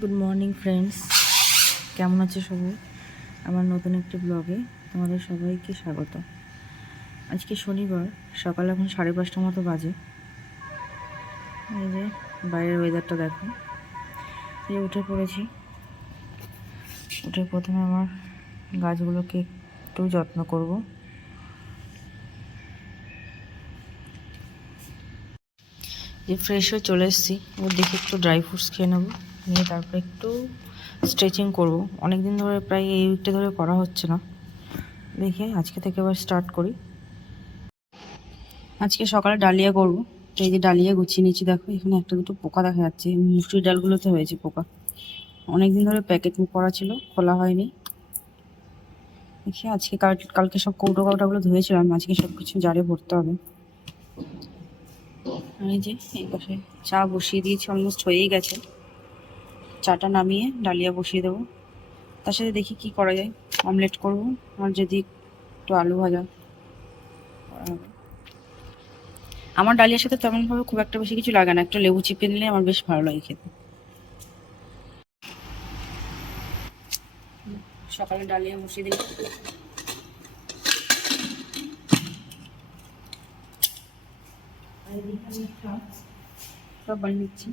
Good morning friends কেমন আছে সবাই? আমার নতুন একটি ব্লগে তোমাদের সবাইকে স্বাগত। আজকে শনিবার, সকাল এখন সাড়ে পাঁচটা মতো বাজে। এই যে, বাইরের ওয়েদারটা দেখো। যে উঠে পড়েছি। উঠে প্রথমে আমার গাছগুলোকে একটু যত্ন করব। যে ফ্রেশ হয়ে চলে এসেছি। ওর দেখে একটু ড্রাই ফ্রুটস খেয়ে নেব। নিয়ে তারপর একটু স্ট্রেচিং করব। অনেক দিন ধরে প্রায় এই উইকটা ধরে করা হচ্ছে না। দেখে, আজকে থেকে এবার স্টার্ট করি। আজকে সকালে ডালিয়া করব। এই যে ডালিয়া গুছিয়ে নিয়েছি দেখো, এখানে একটা দুটো পোকা দেখা যাচ্ছে। মুসুরি ডালগুলোতে হয়েছে পোকা। অনেক দিন ধরে প্যাকেট করা ছিল, খোলা হয়নি। দেখি, আজকে কাল, কালকে সব কৌটো কৌটাগুলো ধুয়েছিলাম। আজকে সব কিছু জারে ভরতে হবে। এই যে, এই পাশে চা বসিয়ে দিয়েছি অলমোস্ট হয়েই গেছে। চাটা নামিয়ে ডালিয়া বসিয়ে দেবো। তার সাথে দেখি কি করা যায়। অমলেট করব আর যদি একটু আলু ভাজা আমার ডালিয়ার সাথে তেমনভাবে খুব একটা বেশি কিছু লাগে না। একটা লেবু চিপে নিলে আমার বেশ ভালো লাগে খেতে। সকালে ডালিয়া বসিয়ে এদিকে সব বানিয়ে নিচ্ছি।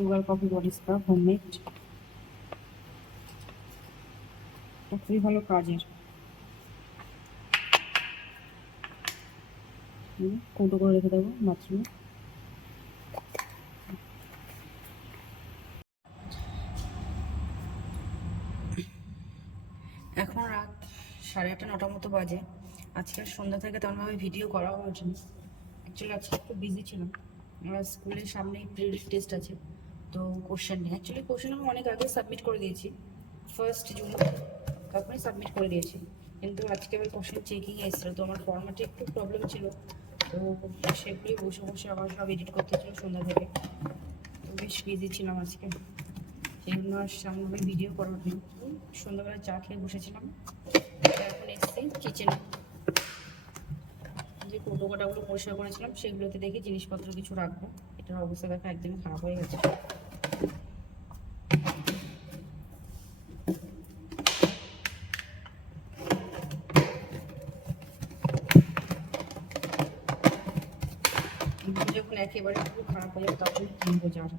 Sugar coffee body scrub homemade খুবই ভালো কাজের। কৌটো করে রেখে দেবো বাথরুমে এখন রাত সাড়ে আটটা নটার মতো বাজে। আজকে সন্ধ্যা থেকে তেমনভাবে ভিডিও করা হয়েছে অ্যাকচুয়ালি আজকে একটু বিজি ছিলাম। আমার স্কুলের সামনেই প্রিলিট টেস্ট আছে। তো কোশ্চেন নেই। অ্যাকচুয়ালি কোশ্চেন আমি অনেক আগে সাবমিট করে দিয়েছি। ফার্স্ট জুন তখনই সাবমিট করে দিয়েছি। কিন্তু আজকে আবার কোশ্চেন চেকিং এসেছিল। তো আমার ফর্ম্যাটে একটু প্রবলেম ছিল। তো সেগুলোই বসে বসে আবার সব এডিট করতে ছিল সন্ধ্যা থেকে তো বেশ বিজি ছিলাম আজকে। সেই জন্য আর সেরকমভাবে ভিডিও করা হয়নি সন্ধ্যাবেলা চা খেয়ে বসেছিলাম। এখন এসেছি কিচেনে যে কৌটো কাটাগুলো পরিষ্কার করেছিলাম, সেগুলোতে দেখি জিনিসপত্র কিছু রাখব। এটার অবস্থা দেখা একদমই খারাপ হয়ে গেছে। যখন একেবারে পুরো খারাপ হয়ে যাবে তখন কিনবো যার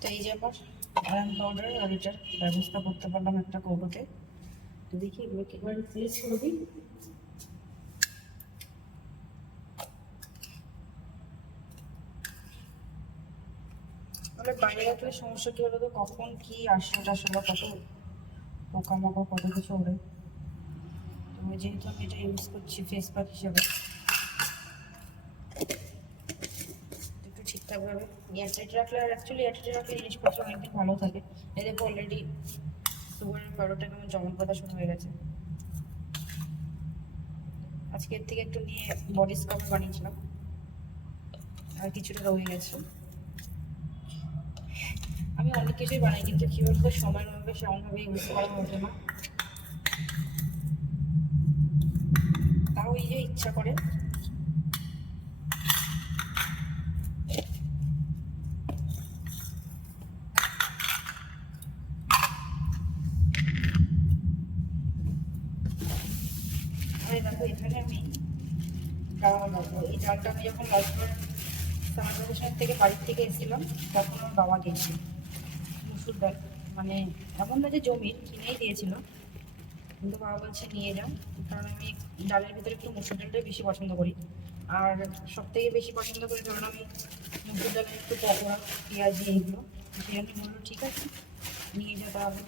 তো এই যে আবার আয়রন পাউডার আর এটার ব্যবস্থা করতে পারলাম একটা কৌটোতে তো দেখি এগুলোকে এবার ফ্রিজ করে দিই তাহলে বাইরে রাখলে সমস্যা কি হলো তো কখন কি আসে টাসে কত পোকামাকড়, কত কিছু ওড়ে তো যেহেতু আমি এটা ইউজ করছি ফেস প্যাক হিসেবে। একটু ঠিকঠাকভাবে এয়ারটাইট রাখলে আর অ্যাকচুয়ালি এয়ারটাইট রাখলে জিনিসপত্র অনেকদিন ভালো থাকে। এই দেখো অলরেডি সুগারের পাউডারটা কেমন জমন কথা শুরু হয়ে গেছে। আজকের থেকে একটু নিয়ে বডি স্কাব বানিয়েছিলাম। আর কিছুটা রয়ে গেছে। আমি অনেক কিছুই বানাই, কিন্তু কি সময়ের মধ্যে সেমনভাবে ইউজ করা হতো না। তাও এই যে ইচ্ছা করে। এখানে আমি ডাল এই ডালটা আমি যখন সামার ভ্যাকেশন থেকে বাড়ির থেকে এসেছিলাম, তখন আমার বাবা গেছে মুসুর ডাল মানে এমন না যে জমির কিনেই দিয়েছিল। কিন্তু বাবা বলছে, নিয়ে যাও। কারণ আমি ডালের ভিতরে একটু মুসুর ডালটাই বেশি পছন্দ করি। আর সব থেকে বেশি পছন্দ করি কারণ আমি মুসুর ডালের একটু পকোড়া, পেঁয়াজি এইগুলো সেই বলল, ঠিক আছে, নিয়ে যা তাহলে।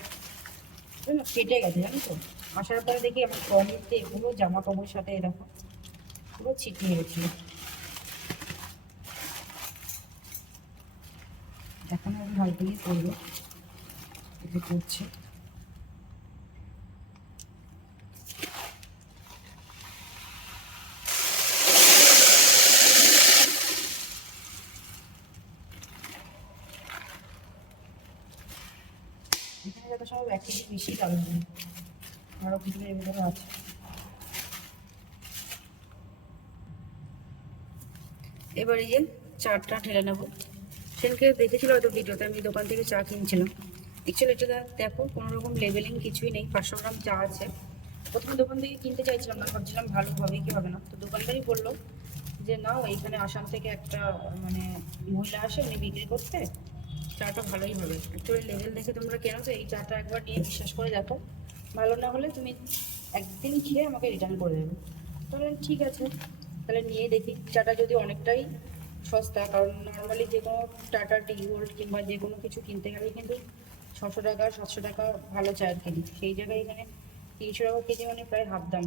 কেটে গেছে, জানো তো। আসার পরে দেখি আমার টয়লেটে পুরো জামা কাপড়ের সাথে এরকম পুরো ছিটিয়ে গেছিল এখন আমি হয়তো গিয়ে করব। এটা করছে। আছে। এবার এই যে চাটা ঢেলে নেব। সেদিনকে দেখেছিল হয়তো ভিডিওতে, আমি দোকান থেকে চা কিনছিলাম। অ্যাকচুয়ালি এটা দেখো, কোনো রকম লেভেলিং কিছুই নেই, পাঁচশো গ্রাম চা আছে। প্রথমে দোকান থেকে কিনতে চাইছিলাম না, ভাবছিলাম ভালো হবে কি হবে না। তো দোকানদারই বলল যে, নাও, এইখানে আসাম থেকে একটা মানে মহিলা আসে, উনি বিক্রি করতে, চাটা ভালোই হবে। অ্যাকচুয়ালি লেভেল দেখে তোমরা কেন তো এই চাটা একবার নিয়ে বিশ্বাস করে দেখো। ভালো না হলে তুমি একদিন খেয়ে আমাকে রিটার্ন করে দেবে। তাহলে ঠিক আছে, তাহলে নিয়ে দেখি। চাটা যদি অনেকটাই সস্তা, কারণ নর্মালি যে কোনো টাটা, টি গোল্ড কিংবা যে কোনো কিছু কিনতে গেলে কিন্তু ছশো টাকা, সাতশো টাকা ভালো চায়ের কিনি সেই জায়গায় এখানে তিনশো টাকা কেজি মানে প্রায় হাফ দাম।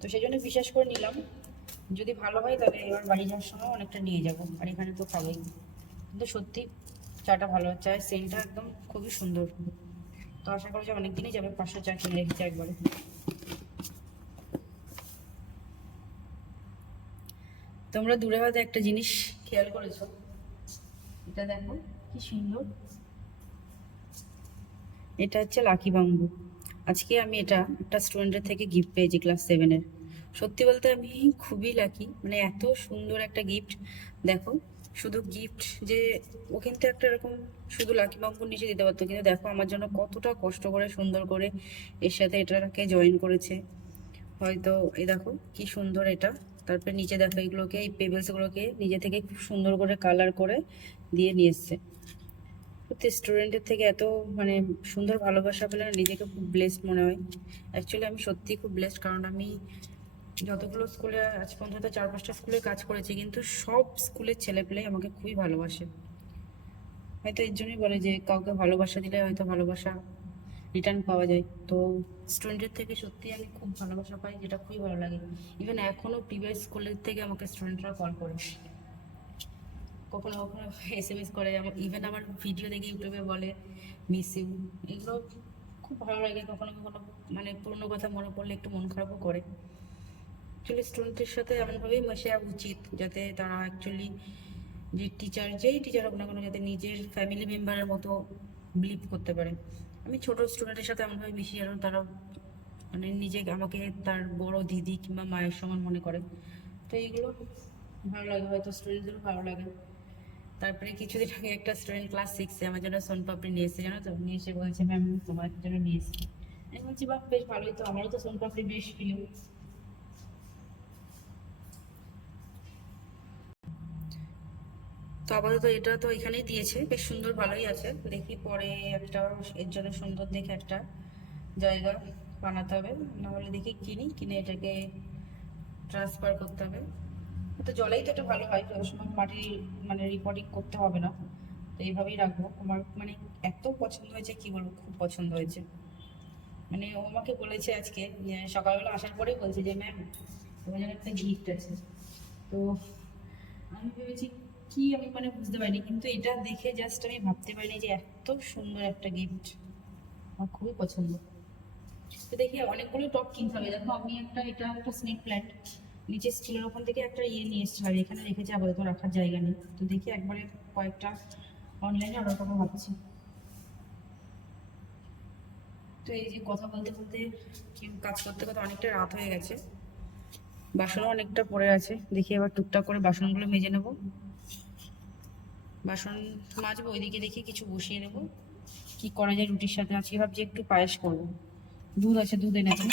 তো সেই জন্য বিশ্বাস করে নিলাম, যদি ভালো হয় তাহলে এবার বাড়ি যাওয়ার সময় অনেকটা নিয়ে যাব, আর এখানে তো খাবোই। কিন্তু সত্যি চাটা ভালো, চায়ের সেন্টটা একদম খুবই সুন্দর। তো আশা করি যে অনেক দিনই যাবে পাঁচশো চা কিনে রেখেছি একবারে। তোমরা দূরে হয়তো একটা জিনিস খেয়াল করেছ। এটা দেখো, কি সুন্দর। এটা হচ্ছে লাকি বাম্বু। আজকে আমি এটা একটা স্টুডেন্টের থেকে গিফট পেয়েছি ক্লাস সেভেনের সত্যি বলতে আমি খুবই লাকি মানে এত সুন্দর একটা গিফট দেখো, শুধু গিফট যে ও কিন্তু একটা এরকম শুধু লাকি বাম্বুর নিচে দিতে পারতো, কিন্তু দেখো আমার জন্য কতটা কষ্ট করে, সুন্দর করে এর সাথে এটাকে জয়েন করেছে। হয়তো, এই দেখো কি সুন্দর এটা। তারপরে নিচে দেখো এগুলোকে, এই পেবেলসগুলোকে নিজে থেকে খুব সুন্দর করে কালার করে দিয়ে নিয়ে এসছে। সত্যি স্টুডেন্টের থেকে এত মানে সুন্দর ভালোবাসা পেলে নিজেকে খুব ব্লেসড মনে হয়। অ্যাকচুয়ালি আমি সত্যিই খুব ব্লেসড কারণ আমি যতগুলো স্কুলে আজ পর্যন্ত চার পাঁচটা স্কুলে কাজ করেছি কিন্তু সব স্কুলের ছেলেপেলে আমাকে খুবই ভালোবাসে। হয়তো এর জন্যই বলে যে কাউকে ভালোবাসা দিলে হয়তো ভালোবাসা রিটার্ন পাওয়া যায়। তো স্টুডেন্টের থেকে সত্যি আমি খুব ভালোবাসা পাই, যেটা খুবই ভালো লাগে। ইভেন এখনও প্রিভিয়াস স্কুলের থেকে আমাকে স্টুডেন্টরা কল করে। কখনো কখনো এস এম এস করে, আমার ইভেন আমার ভিডিও দেখে ইউটিউবে বলে মিস ইউ এগুলো খুব ভালো লাগে। কখনো কখনো মানে পুরনো কথা মনে পড়লে একটু মন খারাপও করে। অ্যাকচুয়ালি স্টুডেন্টের সাথে এমনভাবেই মেশা উচিত যাতে তারা অ্যাকচুয়ালি যে টিচার যেই টিচার হোক না কেন, যাতে নিজের ফ্যামিলি মেম্বারের মতো বিলিভ করতে পারে। আমি ছোট স্টুডেন্টের সাথে এমনভাবে মিশি যেন তারা মানে নিজে আমাকে তার বড় দিদি কিংবা মায়ের সমান মনে করে। তো এইগুলো ভালো লাগে, হয়তো স্টুডেন্টদেরও ভালো লাগে। তারপরে কিছুদিন আগে একটা স্টুডেন্ট ক্লাস সিক্সে আমার জন্য সোনপাপড়ি নিয়ে এসেছে, জানো তো? নিয়ে এসে বলছে ম্যাম তোমার জন্য নিয়ে এসেছি। আমি বলছি, বাহ, বেশ ভালোই তো, আমারও তো সোনপাপড়ি বেশ প্রিয়। তো আপাতত এটা তো এখানেই দিয়েছে, বেশ সুন্দর, ভালোই আছে। দেখি পরে একটা এর জন্য সুন্দর দেখে একটা জায়গা বানাতে হবে। নাহলে দেখি কিনি, কিনে এটাকে ট্রান্সফার করতে হবে। তো জলেই তো এটা ভালো হয় তো সময় মাটি মানে রিপোর্টিং করতে হবে না। তো এইভাবেই রাখব। আমার মানে এত পছন্দ হয়েছে, কি বলব, খুব পছন্দ হয়েছে। মানে ও আমাকে বলেছে আজকে সকালবেলা আসার পরেই বলছে যে, ম্যাম, তোমার জন্য একটা গিফট আছে। তো আমি ভেবেছি, কি আমি মানে বুঝতে পারিনি, কিন্তু এটা দেখে জাস্ট আমি ভাবতে পারিনি যে এত সুন্দর একটা গিফট আমার খুবই পছন্দ। তো দেখি, অনেকগুলো টপ কিনতে হবে। দেখো, আমি একটা, এটা একটা স্নেক প্ল্যান্ট নিচে স্টিলের ওখান থেকে একটা ইয়ে নিয়ে এসেছি, আর এখানে রেখেছি আপাতত রাখার জায়গা নেই। তো দেখি একবারে কয়েকটা অনলাইনে অর্ডার করব ভাবছি। তো এই যে কথা বলতে বলতে কাজ করতে করতে অনেকটা রাত হয়ে গেছে। বাসনও অনেকটা পড়ে আছে। দেখি এবার টুকটাক করে বাসনগুলো মেজে নেব। বাসন মাজবো, ওইদিকে দেখি কিছু বসিয়ে নেব। কি করা যায় রুটির সাথে, আজকে ভাবছি একটু পায়েস করব। দুধ আছে, দুধ এনেছে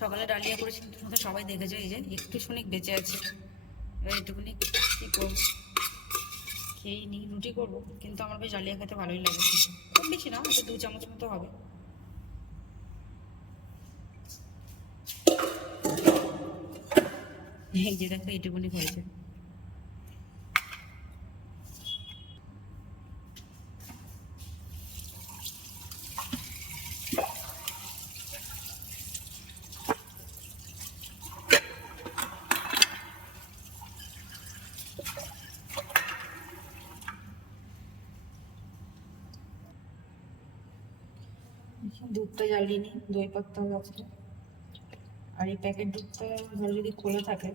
সকালে ডালিয়া করেছি, কিন্তু সবাই দেখেছ, এই যে একটু শুনি বেঁচে আছে। এবার একটুখানি কি করব? খেয়েই নিই, রুটি করব, কিন্তু আমার বেশ ডালিয়া খেতে ভালোই লাগে। খুব বেশি না দু চামচ মতো হবে। এই যে দেখো, এইটুকুনি হয়েছে। দুধটা জ্বালিয়ে নিই, দই পাততে হবে আর এই প্যাকেট দুধটা ধরো যদি খোলা থাকে,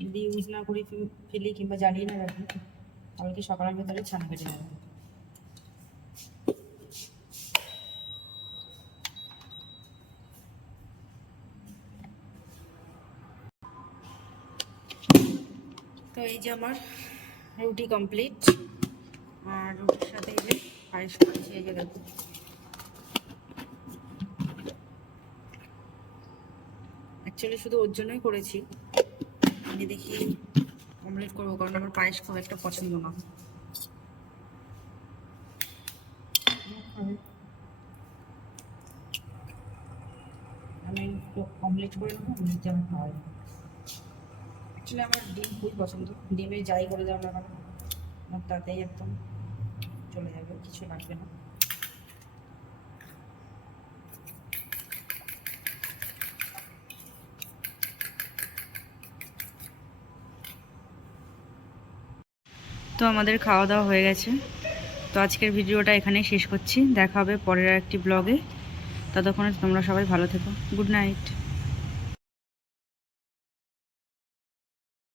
যদি ইউজ না করি ফেলি কিংবা জ্বালিয়ে না রাখি, তাহলে কি সকালের ভেতরে ছান কেটে যাবে তো এই যে আমার রুটি কমপ্লিট আর রুটির সাথে এই যে পায়েস করেছি, এই যে অ্যাকচুয়ালি শুধু ওর জন্যই করেছি। আমি দেখি অমলেট করব, কারণ আমার পায়েস খুব একটা পছন্দ না। আমি অমলেট করে নেব অ্যাকচুয়ালি আমার ডিম খুবই পছন্দ। ডিমে যাই করে দেওয়া না, তাতেই একদম চলে যাবে, কিছু লাগবে না। তো আমাদের খাওয়া দাওয়া হয়ে গেছে। তো আজকের ভিডিওটা এখানেই শেষ করছি। দেখা হবে পরের একটি ব্লগে ততক্ষণে তোমরা সবাই ভালো থেকো। Good night